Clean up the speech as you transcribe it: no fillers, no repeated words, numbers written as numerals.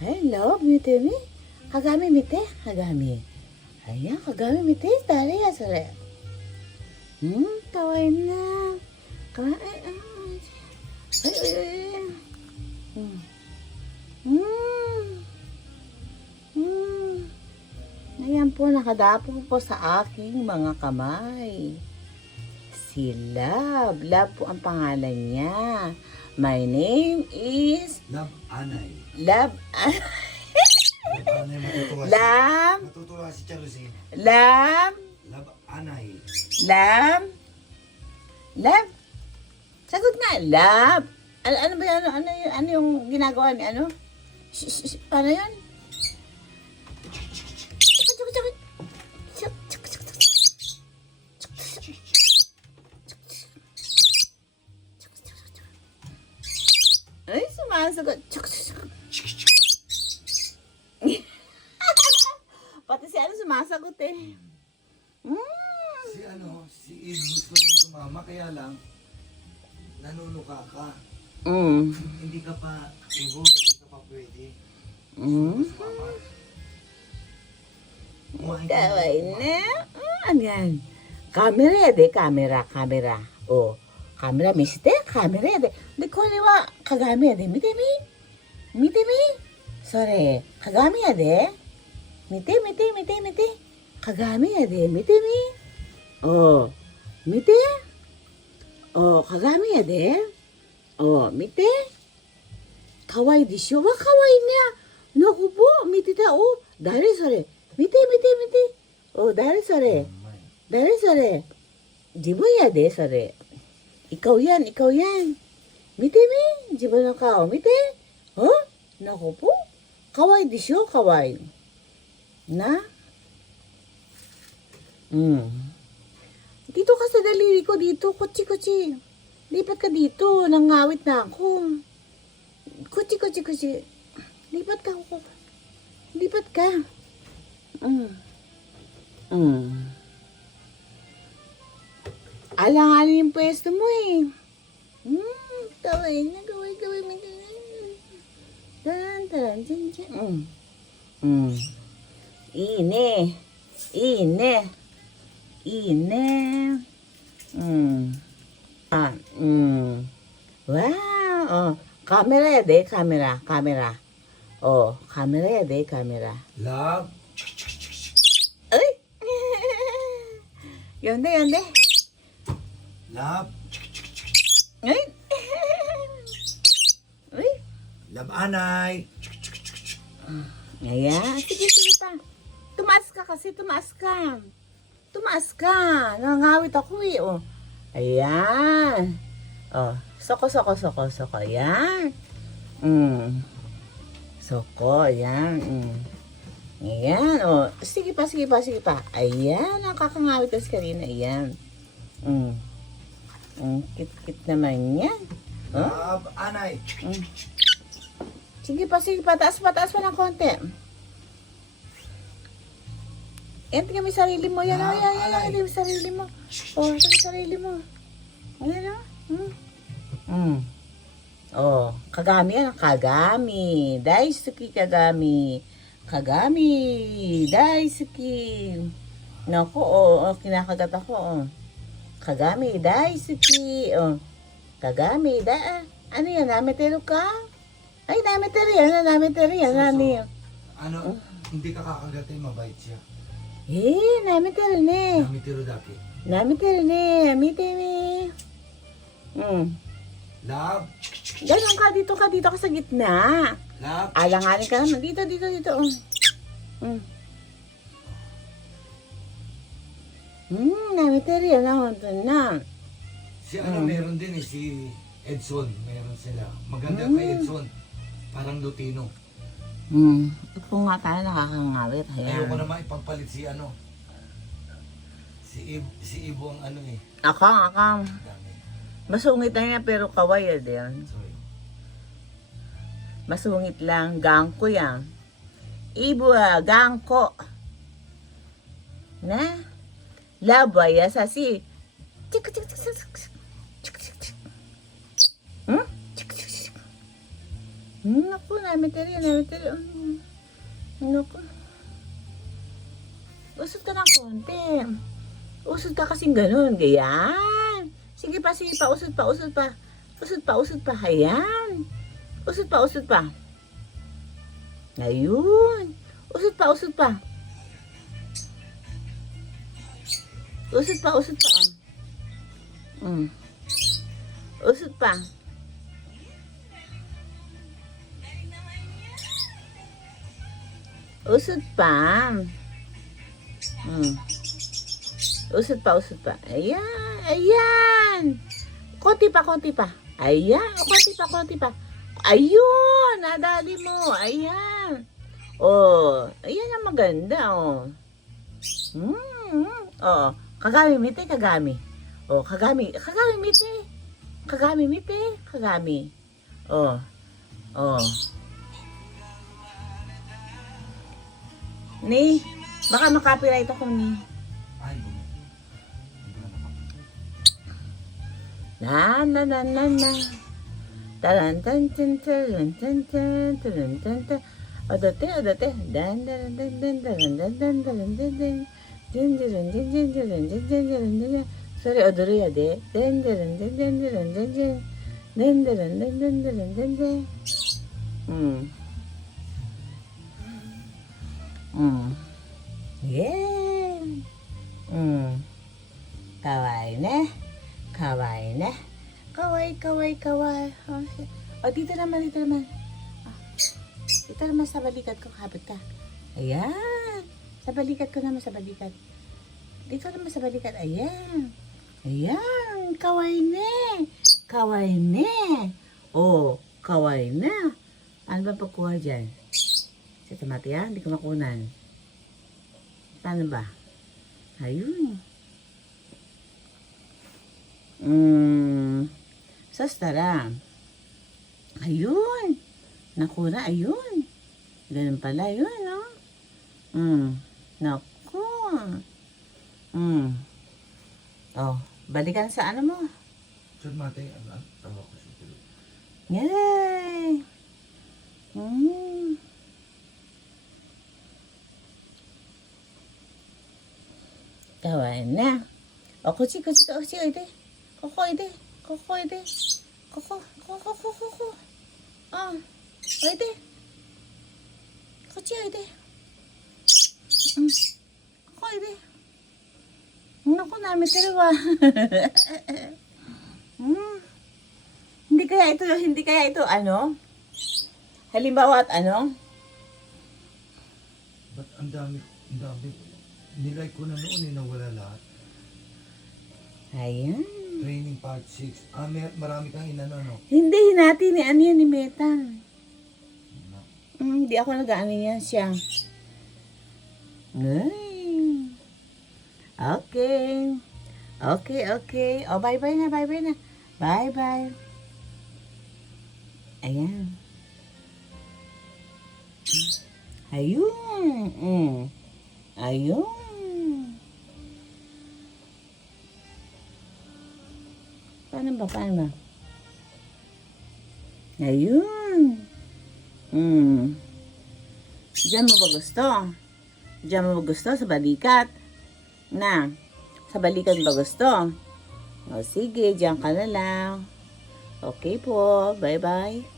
Hello,見てみ。鏡見て、鏡。はいや、鏡見て、誰やそれ。かわいいな。かわいい。Ayan po, nakadapo po sa aking mga kamay. Si Love. Love po ang pangalan niya. My name is Love Anay. Love. Love Anay, matutuwa si... Love. Matutuwa si Chelsea. Love. Love Anay. Love. Love. Sagot nga, Love. Ano ba yan? Ano yung ginagawa ni ano? Ano yan? Ay, sumasagot. Pati si ano sumasagot eh. Si Eve gusto rin sumama, kaya lang, nanunuka ka. Hindi ka pa, Ivo, hindi ka pa pwede. Sumama. Kaway na. Ano yan? Camera de, camera. Oh, camera miste, camera de. De, これは鏡やで。見てみ。それ、鏡やで。見て。鏡やで。見てみ。お見て。お鏡やで。お見て。かわいいでしょ。わ、かわいいね。Naku po, 見てた。お、誰それ。見て。お、誰それ。誰それ。自分やで、それ。ikaw yan. 見てみ。自分の顔見て。Naku po. かわいいでしょ。かわいい。Na? Dito ka sa daliri ko dito. Kutsi. Lipat ka dito. Nangawit na ako. Kutsi. Lipat ka. Alang-alang yung pwesto mo eh. Kaway na. Taran. Ine. Wow. Oh, camera ya de, camera. Oh, camera ya de, camera. Love. Ay! Yonde. Love. Ay! Uy! Love Anay. Ayan. Sige pa. Tumaas ka. Nangangawit ako eh. Oh. Ayan. Oh. Soko. Ayan. Soko. Ayan. Ayan. Oh. Sige pa. Ayan. Nakakangawit kasi kanina. Ayan. Kit naman yan. Oh. Love Anay. Sige pa. Taas pa ng konti. Yan, tingnan mo yung sarili mo. Yan, tingnan mo yung sarili mo. Oh, tingnan mo yung sarili mo. Ayan, Oh, kagami yan. Kagami. Daisuki, kagami. Daisuki. Naku, kinakagat ako, Kagami, daisuki. Kagami, ano yan? Nametero ka? Ay, nametero yan. Ano yan? Ano, hindi ka kakagatin, mabait siya. nametero ne. Namitiro dati.見てみ。Love. Ganon ka, dito ka sa gitna. Love. Alang-alang ka naman. Dito. Namitero yan. Honton na. Si meron din si Edson. Meron sila. Maganda kay Edson. Parang Lutino. Ito nga tayo nakakangawit. Ayoko naman ipampalit si Si Ibo ang Akang. Dami. Masungit na yan pero kaway din. Sorry. Masungit lang. Gangko yan. Ibo gangko. Na? Labay yasasi. Naku, namitiri. Naku. Usod ka ng konti. Usod ka kasing ganun. Ganyan. Sige pa. Usod pa. Ayan. Usod pa. Ayun. Usod pa. Usod pa. Usod pa. Usod pa. Usod pa. Usod pa. Ayan. Konti pa. Ayan. Konti pa. Ayun. Nadali mo. Ayan. Oh. Ayan ang maganda, oh. Oh. Kagami, mite. Oh, kagami, mite. Kagami. Oh. Ni, baka makapiright ako ni. Ay, Na. Taran. Odate. Sorry, odore ya de. Yeah. Kawaii ne. Kawaii. Oh, dito naman. Dito naman sa balikat ko, kapit ka. Ayan. Sa balikat ko naman, Dito naman sa balikat, ayan. Kawaii ne. Oh, kawaii na. Ano ba pagkuha dyan? Sa tamati yan, hindi ko makunan. Paano ba? Ayun. Sastara. Ayun. Nakuna, ayun. Ganun pala yun, no? Naku. Oh, balikan sa ano mo. Sir Mate, tawa ko siya. Yay! Kawaii na. O, kuchi, oide. Koko. Oh, oide. Kuchi, oide. Koko, oide. Naku, namitiriwa. Hindi kaya ito, ano? Halimbawa at ano? Ba't ang dami. Nilike ko na noon nawala lahat. Ayan. Training part 6. Marami kang inano, no? Hindi, hinati ni ano yan, ni Metang. Hindi ako nag-ano yan siya. Ay. Okay. O, bye-bye na. Bye-bye. Ayan. Ayun. Paano ba? Ayun. Diyan mo ba gusto? Sa balikat? Na? Sa balikat ba gusto? O sige, diyan ka na lang. Okay po. Bye-bye.